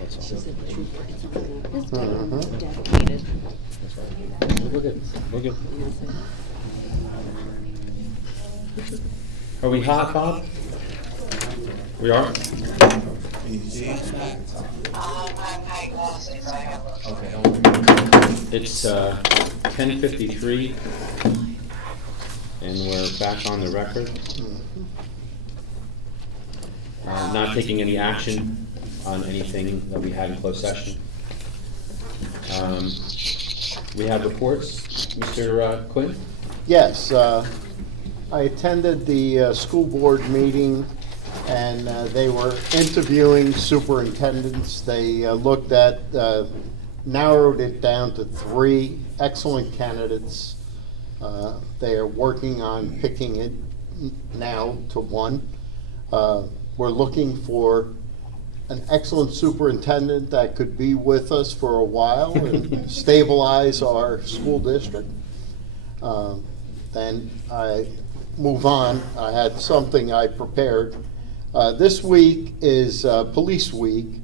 That's all. She said the truth, but it's not gonna- This guy Mhm. is dedicated. That's right. We're good. We're good. Are we hot, Bob? We are? Can you see? Okay, hold on. It's 10:53, and we're back on the record. Not taking any action on anything that we had in closed session. We have reports, Mr. Quinn? Yes, I attended the school board meeting, and they were interviewing superintendents. They looked at, narrowed it down to 3 excellent candidates. They are working on picking it now to 1. We're looking for an excellent superintendent that could be with us for a while and stabilize our school district. Then I move on. I had something I prepared. This week is Police Week,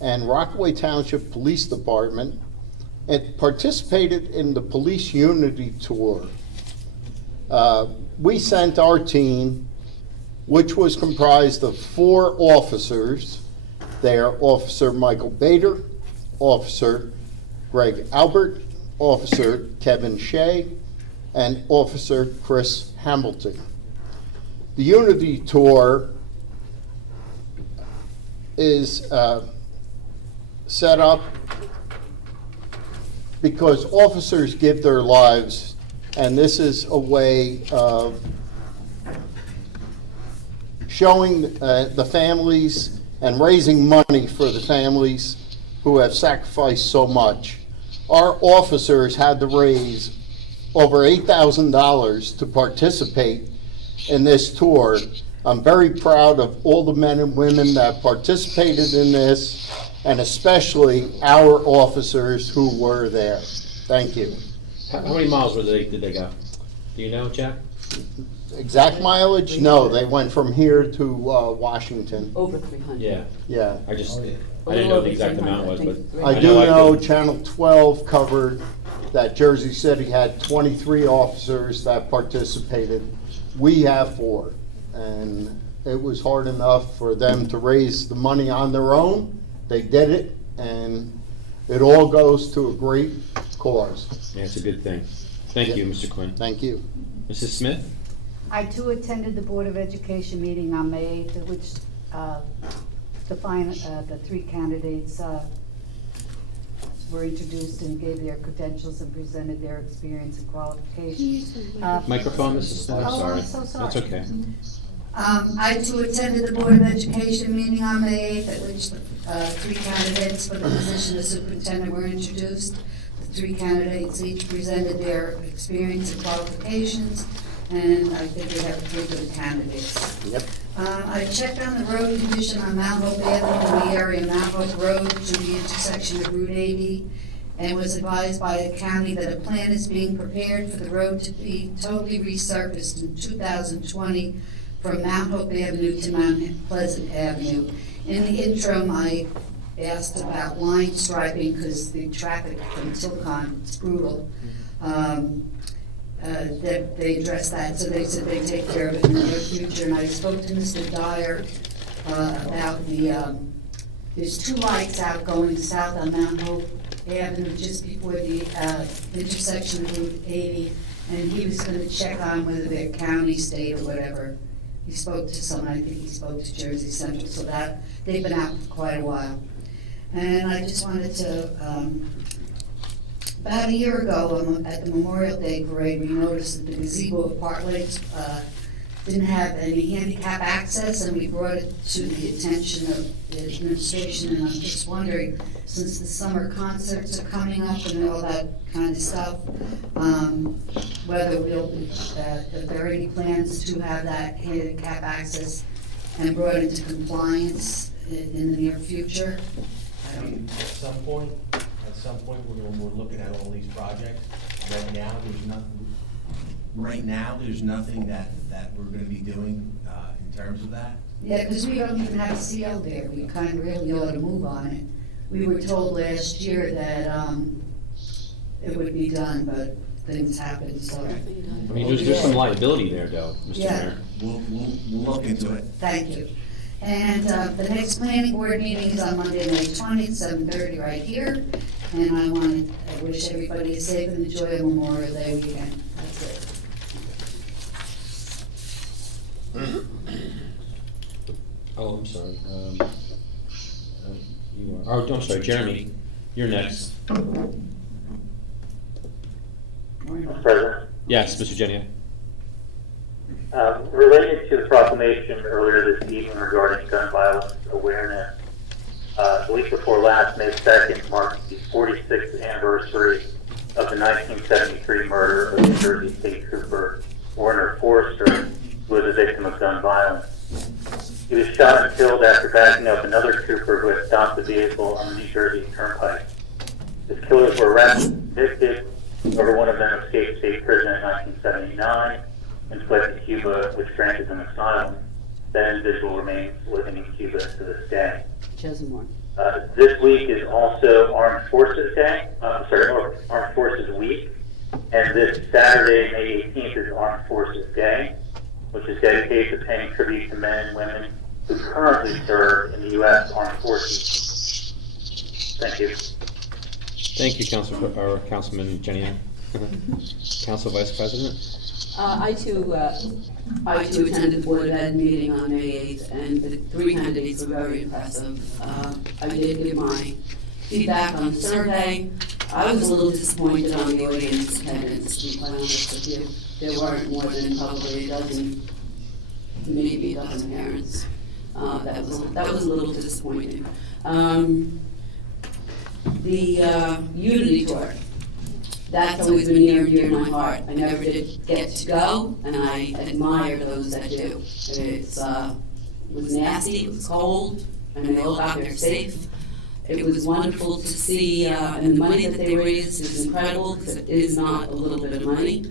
and Rockaway Township Police Department had participated in the Police Unity Tour. We sent our team, which was comprised of 4 officers. They are Officer Michael Bader, Officer Greg Albert, Officer Kevin Shea, and Officer Chris Hamilton. The Unity Tour is set up because officers give their lives, and this is a way of showing the families and raising money for the families who have sacrificed so much. Our officers had to raise over $8,000 to participate in this tour. I'm very proud of all the men and women that participated in this, and especially our officers who were there. Thank you. How many miles did they go? Do you know, Jack? Exact mileage? No, they went from here to Washington. Over 300. Yeah, Yeah. I didn't know what the exact amount was, but. I do know Channel 12 covered that Jersey City had 23 officers that participated. We have 4. And it was hard enough for them to raise the money on their own. They did it, and it all goes to a great cause. Yeah, it's a good thing. Thank you, Mr. Quinn. Thank you. Mrs. Smith? I too attended the Board of Education meeting on May 8th, which defined the 3 candidates were introduced and gave their credentials and presented their experience and qualifications. Microphone, Mrs. Smith, I'm Oh, sorry. I'm so sorry. That's okay. I too attended the Board of Education meeting on May 8th, at which the 3 candidates for the position of superintendent were introduced. The 3 candidates each presented their experience and qualifications, and I think we have 3 good candidates. Yep. I checked on the road condition on Mount Hope Avenue in the area of Mount Hope Road to the intersection of Route 80, and was advised by the county that a plan is being prepared for the road to be totally resurfaced in 2020 from Mount Hope Avenue to Mount Pleasant Avenue. In the interim, I asked about line striping because the traffic from Tilcon is brutal. That they addressed that, so they said they'd take care of it in the near future. And I spoke to Mr. Dyer about there's 2 lights out going south on Mount Hope Avenue just before the intersection of Route 80, and he was going to check on whether they're county, state, or whatever. He spoke to someone, I think he spoke to Jersey Central, so that they've been out for quite a while. And I just wanted to, about a year ago at the Memorial Day Parade, we noticed that the gazebo of Park Lakes didn't have any handicap access, and we brought it to the attention of the administration, and I'm just wondering, since the summer concerts are coming up and all that kind of stuff, whether if there are any plans to have that handicap access and brought into compliance in the near future. At some point, we're looking at all these projects. Right now, there's nothing that we're gonna be doing in terms of that. Yeah, because we don't even have a CO there, we kind of really ought to move on it. We were told last year that, it would be done, but things happened, so. I mean, there's some liability there, though, Mr. Yeah. Mayor. We'll look into it. Thank you. And the next planning board meeting is on Monday, May 20th, 7:30 right here. And I want to wish everybody a safe and enjoyable Memorial Day weekend. That's it. Oh, I'm sorry. You are, oh, I'm sorry, Jeremy, you're next. Mr. President, Yes, Mr. Genia. related to the proclamation earlier this evening regarding gun violence awareness, the week before last, May 2nd, marked the 46th anniversary of the 1973 murder of New Jersey State Trooper Warner Forrester, who was a victim of gun violence. He was shot and killed after backing up another trooper who had stopped the vehicle on the New Jersey Turnpike. His killers were arrested, convicted, over one of them escaped state prison in 1979 and fled to Cuba, which granted him asylum. That individual remains living in Cuba to this day. Chesimore. This week is also Armed Forces Day, Armed Forces Week, and this Saturday, May 18th, is Armed Forces Day, which is dedicated to paying tribute to men and women who currently serve in the U.S. Armed Forces. Thank you. Thank you, Councilman Genia. Council Vice President? I too attended the Board of Ed meeting on May 8th, and the three candidates were very impressive. I did give my feedback on the survey. I was a little disappointed on the audience attendance, to be quite honest with you. There weren't more than probably a dozen, maybe a dozen parents. That was a little disappointing. The Unity Tour, that's always been near and dear to my heart. I never did get to go, and I admire those that do. It was nasty, it was cold, and they all got there safe. It was wonderful to see, and the money that they raised is incredible, because it is not a little bit of money.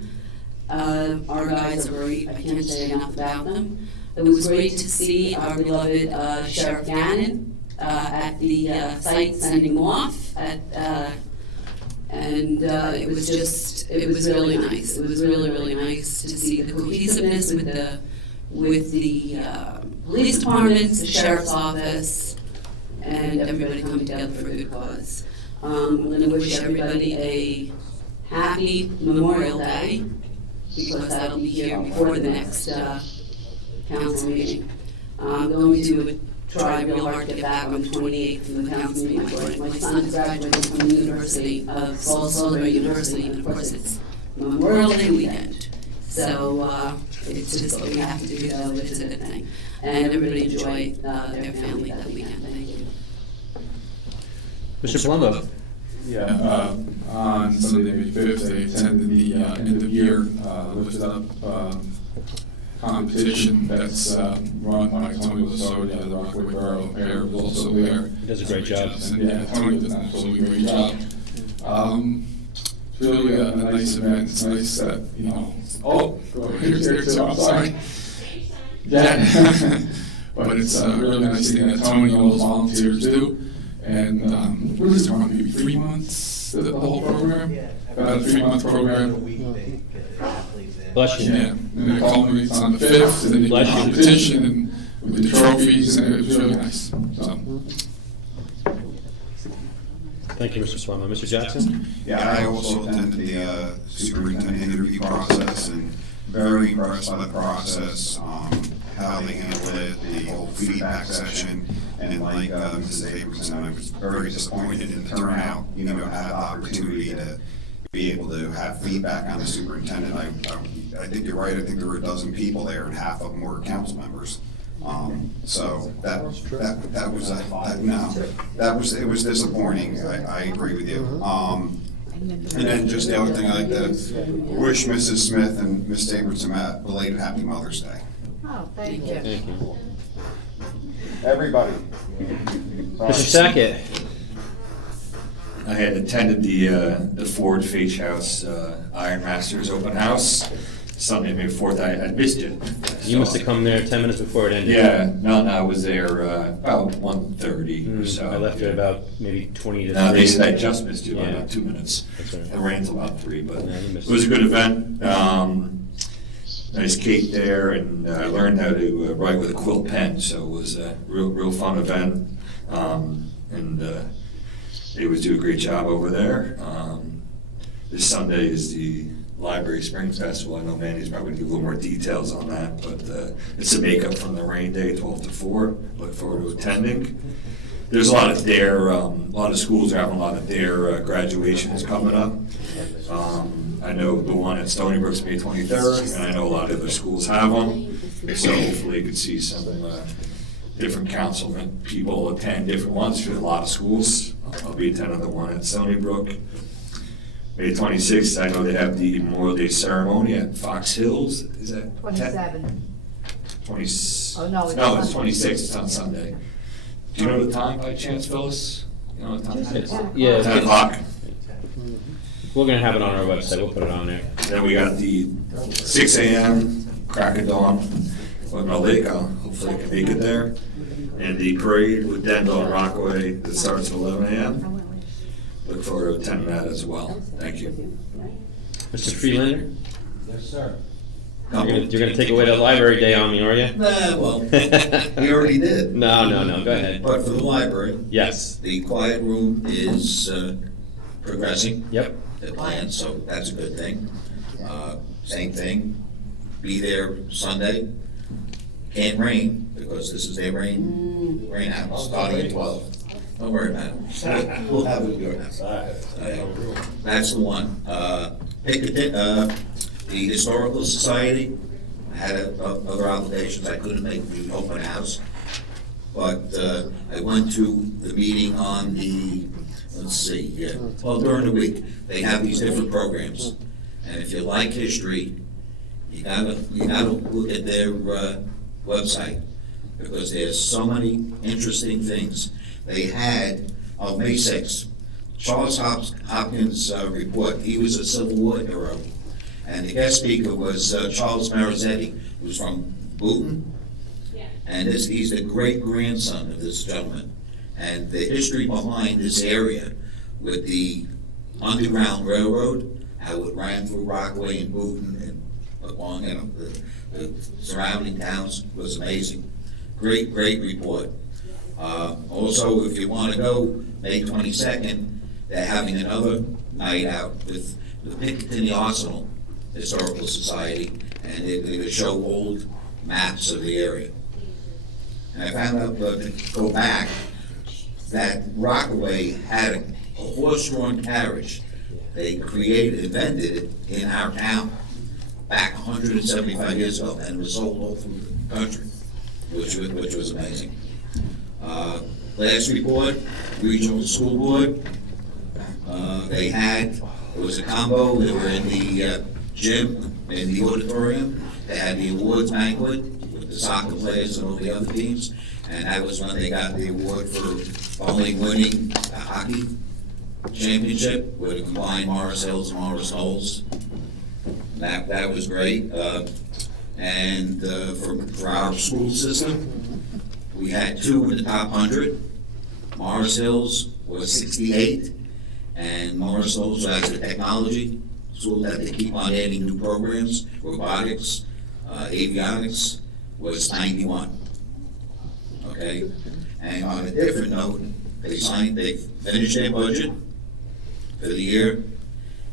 Our guys are great, I can't say enough about them. It was great to see our beloved Sheriff Gannon at the site sending them off, and it was really nice. It was really, really nice to see the cohesiveness with the police departments, the sheriff's office, and everybody coming together for a good cause. I'm going to wish everybody a happy Memorial Day, because that'll be here before the next council meeting. I'm going to try real hard to get back on the 28th for the council meeting. My son is graduating from the University of Salisbury University, and of course it's Memorial Day weekend. So it's just what we have to do, though, which is a good thing. And everybody enjoy their family that weekend. Thank you. Mr. Palumbo? Yeah, on Sunday, May 5th, I attended the end of year Lift It Up competition that's run by Tony Lasardi, the Rockaway Borough Mayor, was also there. He does a great job. And yeah, Tony does an absolutely great job. It's really a nice event. It's nice that, here's there too, I'm sorry. Yeah, but it's a really nice thing that Tony and all those volunteers do. And what is it, around maybe 3 months, the whole program? About a 3-month program. Bless you. Yeah, and then it culminates on the 5th, and then you Bless get you. competition and with the trophies, and it was really nice. So. Thank you, Mr. Palumbo. Mr. Jackson? Yeah, I also attended the superintendent interview process, and very impressed by the process, how they handled it, the whole feedback session, and like Mrs. Abramson, I was very disappointed in the turnout, to have the opportunity to be able to have feedback on the superintendent. I think you're right, I think there were a dozen people there, and half of them were council members. So it was disappointing. I agree with you. And then just the other thing, I'd like to wish Mrs. Smith and Miss Abramson a belated Happy Mother's Day. Oh, thank you. Thank you. Everybody. Mr. Sackett? I had attended the Ford Fage House Iron Masters open house, Sunday, May 4th, I missed it. You must have come there 10 minutes before it ended. Yeah, no, I was there about 1:30 or so. I left at about maybe 20 to 3. No, they said I just missed you by Yeah. about 2 minutes. That's right. It ran until about 3, but Yeah, you it missed was a it. good event. Nice cake there, and I learned how to write with a quilt pen, so it was a real fun event. And they always do a great job over there. This Sunday is the Library Spring Festival. I know Mandy's probably going to give a little more details on that, but it's a makeup from the rain day, 12 to 4. Look forward to attending. There's a lot of schools are having a lot of their graduations coming up. I know the one at Stony Brook's May 23rd, and I know a lot of other schools have them. So hopefully you could see some different councilmen, people attend different ones for a lot of schools. I'll be attending the one at Stony Brook. May 26th, I know they have the Memorial Day ceremony at Fox Hills. Is that 27. 20? Oh, no, it's No, it's Sunday. 26. It's on Sunday. Do you know the time by chance, Phyllis? You know the time? Yeah, 10 o'clock. we're gonna have it on our website, we'll put it on there. Then we got the 6 a.m. crack of dawn with my lake. Hopefully I can make it there. And the parade with Denville and Rockaway that starts at 11 a.m. Look forward to attending that as well. Thank you. Mr. Freelander, Yes, sir. you're gonna take away the library day on me, are you? Well, we already did. No, go ahead. But for the library, Yes, the quiet room is progressing. yep, The plan, so that's a good thing. Same thing, be there Sunday. Can't rain, because this is their rain out, starting at 12. Don't worry about it. We'll have it good. That's the one. The Historical Society, I had other obligations, I couldn't make the open house. But I went to the meeting on the, during the week, they have these different programs. And if you like history, you gotta look at their website, because there's so many interesting things. They had, May 6th, Charles Hopkins' report. He was a Civil War hero. And the guest speaker was Charles Marizzetti, who's from Boonton. And he's the great-grandson of this gentleman. And the history behind this area with the Underground Railroad, how it ran through Rockaway and Boonton and along the surrounding towns, was amazing. Great report. Also, if you want to go, May 22nd, they're having another night out with the Piccadilly Arsenal Historical Society, and they're going to show old maps of the area. And I found out, to go back, that Rockaway had a horse-drawn carriage. They invented it in our town back 175 years ago, and it was sold all through the country, which was amazing. Last report, Regional School Board, it was a combo. They were in the gym, in the auditorium. They had the awards banquet with the soccer players and all the other teams, and that was when they got the award for only winning the hockey championship with a combined Morris Hills and Morris Knolls. That was great. And for our school system, we had 2 in the top 100. Morris Hills was 68, and Morris Knolls has the technology school that they keep on adding new programs, robotics, avionics, was 91. Okay, and on a different note, they finished their budget for the year,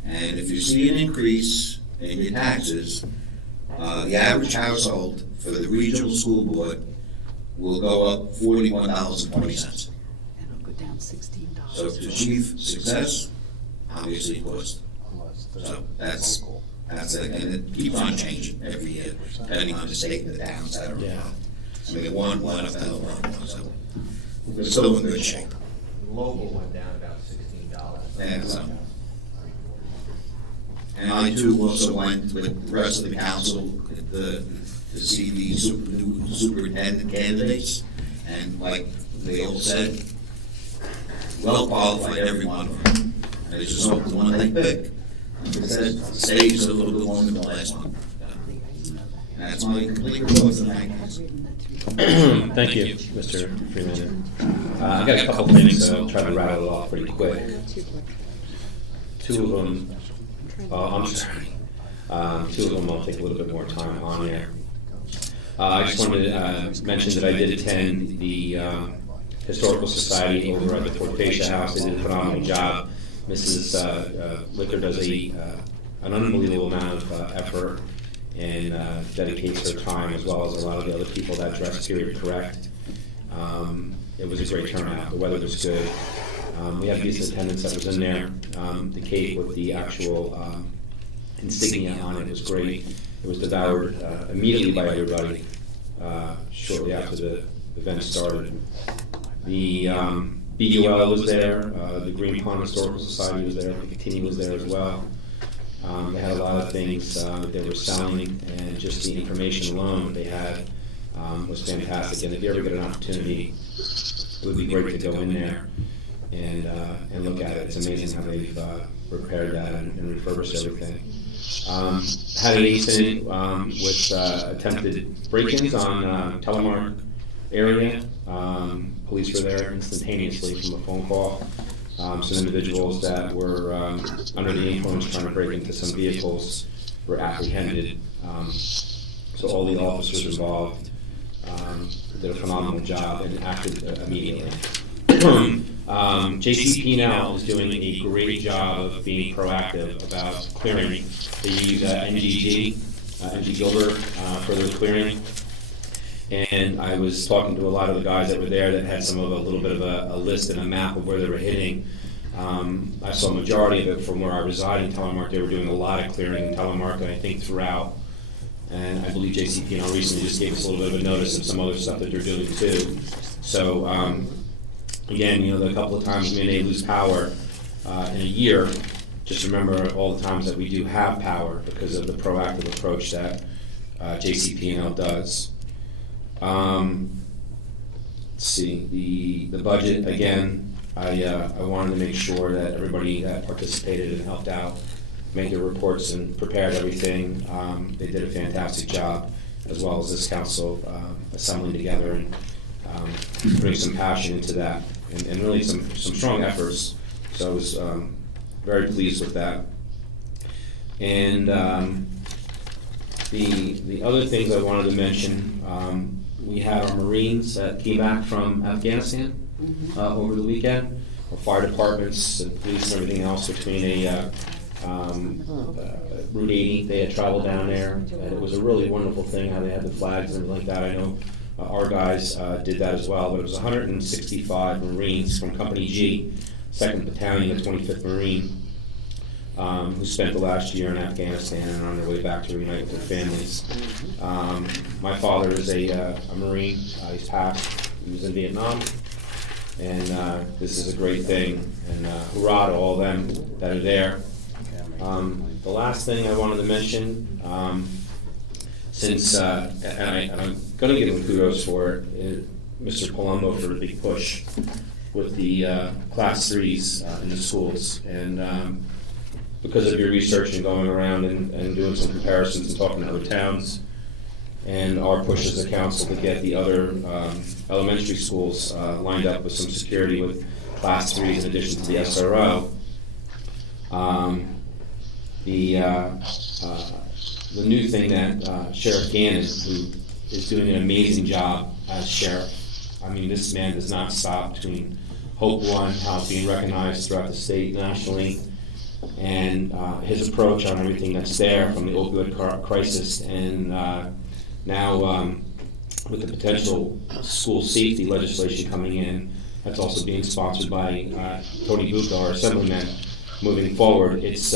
and if you see an increase in your taxes, the average household for the regional school board will go up $41.20. And it'll go down $16. So to achieve success, obviously cost. So that's it, and it keeps on changing every year, depending on the state and the towns that are involved. I mean, one up and one, so we're still in good shape. Local went down about $16. And so. And I too also went with the rest of the council to see the new superintendent candidates, and like they all said, well qualified, every one of them. And it's just hope the one they pick, it said, stays a little bit longer than the last one. That's my complete report tonight. Thank you, Mr. Freeman. I've got a couple things, so I'll try to rattle it off pretty quick. Two of them, I'm sorry. Two of them I'll take a little bit more time on there. I just wanted to mention that I did attend the Historical Society over at the Fort Fascia House. They did a phenomenal job. Mrs. Licker does an unbelievable amount of effort and dedicates her time, as well as a lot of the other people that dress period correct. It was a great turnout. The weather was good. We had decent attendance that was in there. The cake with the actual insignia on it was great. It was devoured immediately by everybody shortly after the event started. The BUL was there, the Green Pond Historical Society was there, the Continue was there as well. They had a lot of things that they were selling, and just the information alone they had was fantastic. And if you ever get an opportunity, it would be great to go in there and look at it. It's amazing how they've repaired that and refurbished everything. Had an incident with attempted break-ins on Telemark area. Police were there instantaneously from a phone call. Some individuals that were under the influence trying to break into some vehicles were apprehended. So all the officers involved did a phenomenal job and acted immediately. JCP now is doing a great job of being proactive about clearing. They use NG Gilbert for their clearing. And I was talking to a lot of the guys that were there that had a little bit of a list and a map of where they were hitting. I saw a majority of it from where I reside in Telemark. They were doing a lot of clearing in Telemark, and I think throughout. And I believe JCP recently just gave us a little bit of a notice of some other stuff that they're doing too. So again, the couple of times we may lose power in a year, just remember all the times that we do have power because of the proactive approach that JCP does. Let's see, the budget, again, I wanted to make sure that everybody that participated and helped out made their reports and prepared everything. They did a fantastic job, as well as this council assembling together and putting some passion into that, and really some strong efforts. So I was very pleased with that. And the other things I wanted to mention, we had our Marines that came back from Afghanistan over the weekend. Our fire departments, and police, and everything else between Route 80. They had traveled down there, and it was a really wonderful thing how they had the flags and everything like that. I know our guys did that as well, but it was 165 Marines from Company G, 2nd Battalion, the 25th Marine, who spent the last year in Afghanistan and are on their way back to reunite with their families. My father is a Marine. He's passed. He was in Vietnam. And this is a great thing. And hurrah to all of them that are there. The last thing I wanted to mention, since, and I'm going to give him kudos for it, Mr. Palumbo for the big push with the Class 3s in the schools. And because of your research and going around and doing some comparisons and talking to other towns, and our push as a council to get the other elementary schools lined up with some security with Class 3s in addition to the SRO. The new thing that Sheriff Gannon, who is doing an amazing job as sheriff. I mean, this man does not stop between Hope One, how it's being recognized throughout the state nationally, and his approach on everything that's there from the opioid crisis, and now with the potential school safety legislation coming in, that's also being sponsored by Tony Buca, our assemblyman, moving forward. It's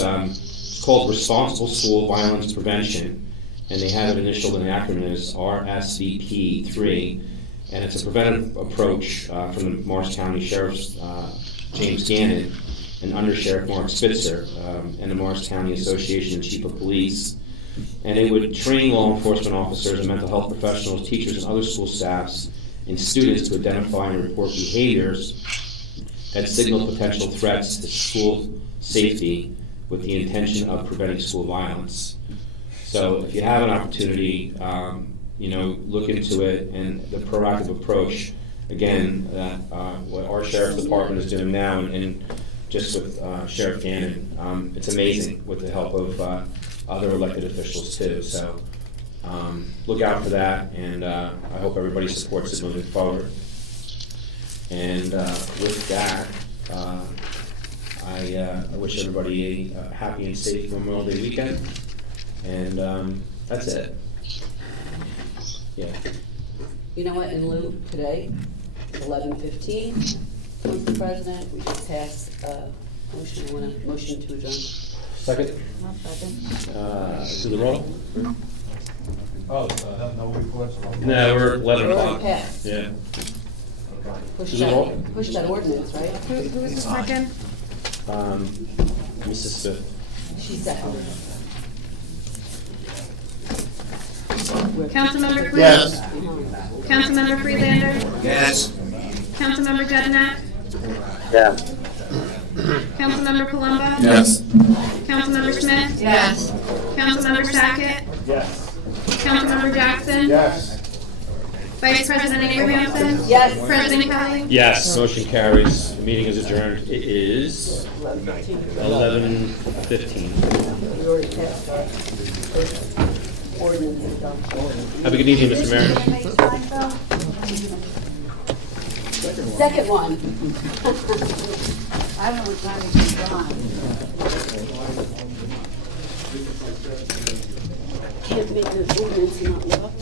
called Responsible School Violence Prevention, and they have it initialed in the acronym as RSVP3, and it's a preventive approach from the Morris County Sheriff's James Gannon and Under Sheriff Mark Spitzer and the Morris County Association Chief of Police. And it would train law enforcement officers and mental health professionals, teachers, and other school staffs and students to identify and report behaviors that signal potential threats to school safety with the intention of preventing school violence. So if you have an opportunity, look into it, and the proactive approach, again, that what our sheriff's department is doing now, and just with Sheriff Gannon, it's amazing with the help of other elected officials too. So look out for that, and I hope everybody supports it moving forward. And with that, I wish everybody a happy and safe Memorial Day weekend, and that's it. Yeah. You know what, in lieu, today, 11:15, Mr. President, we should pass a motion to adjourn. Second? Do the roll? Oh, no request? No, we're 11 We're o'clock. already passed. Yeah. Push Do the roll? push that ordinance, right? Who was the second? Mrs. Smith. She seconded. Councilmember Quinn? Yes. Councilmember Freelander? Yes. Councilmember Jedinak? Yeah. Councilmember Palumbo? Yes. Councilmember Smith? Yes. Councilmember Sackett? Yes. Councilmember Jackson? Yes. Vice President Abrahamson? Yes. President Kelly? Yes, motion carries. The meeting is adjourned. It is 11:15. We already passed our first ordinance. Have a good evening, Mr. Mayor. Second one. I don't know what time it's on. Can't make the ordinance not look.